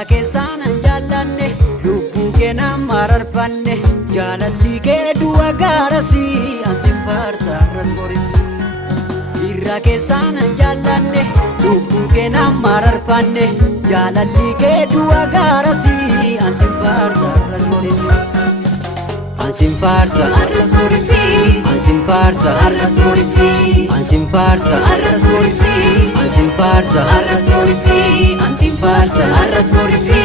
irra keessaan jaallanne lubbuu keenan mararfanne jaalalli kee du'a gaarasi ansin faarsa arras borisi irra keessaan jaallanne lubbuu keenan mararfanne jaalalli kee du'a gaarasi ansin faarsa arras borisi ansin faarsa arras borisi ansin faarsa arras borisi ansin faarsa arras borisi ansin faarsa arras borisi ansin faarsa arras borisi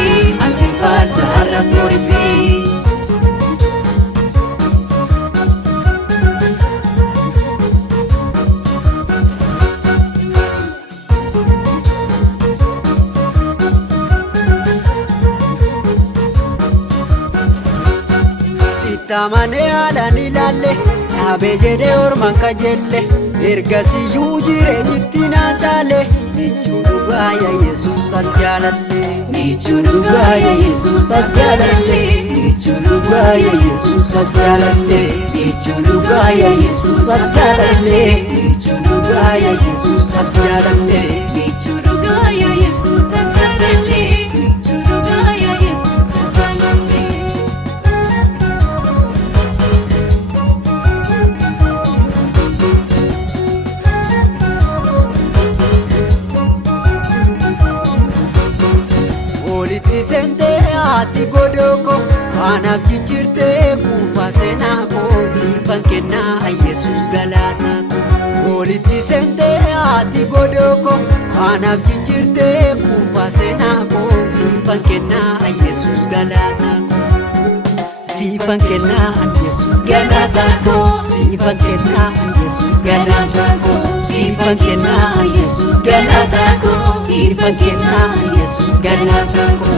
ansin faarsa arras borisi Tamane alan ilalle dhaabee jedhee ormaan kajelle ergasiyuu jireenyitti naa caale michuu dhugaa yaa Yesuus ajjaalalle michuu dhugaa yaa Yesuus ajjaalalle michuu dhugaa yaa Yesuus ajjaalalle michuu dhugaa yaa Yesuus ajjaalalle michuu dhugaa yaa Yesuus ajjaalalle michuu dhugaa yaa Yesuus ajjaalalle michuu dhugaa yaa Yesuus ajjaalalle Olitti sente ati godoko anaaf jijjiirte kuufa seenaako siifan kennaa Yesuus galaataako Olitti sente ati godoko anaaf jijjiirte kuufa seenaako siifan kennaa Yesuus galaataako siifan kennaa Yesuus galaataako siifan kennaa Yesuus galaataako siifan kennaa Yesuus galaataako siifan kennaa Yesuus galaataako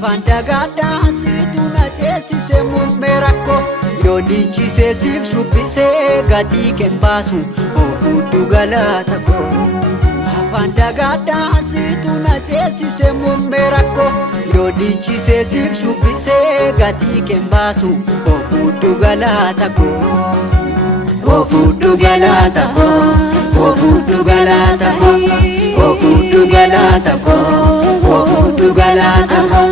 Fandagaadhaan situ na ceesise muummee rakkoo yoo dhiichisee siif shubbisee gatii keen baasu ofuudhu galaata koo Fandagaadhaan situ na ceesise muummee rakkoo yoo dhiichisee siif shubbisee gatii keen baasu ofuudhu galaata koo ofuudhu galaata koo ofuudhu galaata koo ofuudhu galaata koo ofuudhu galaata koo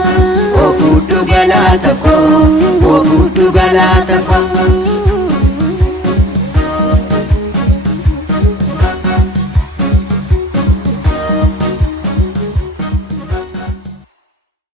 ofuudhu galaata koo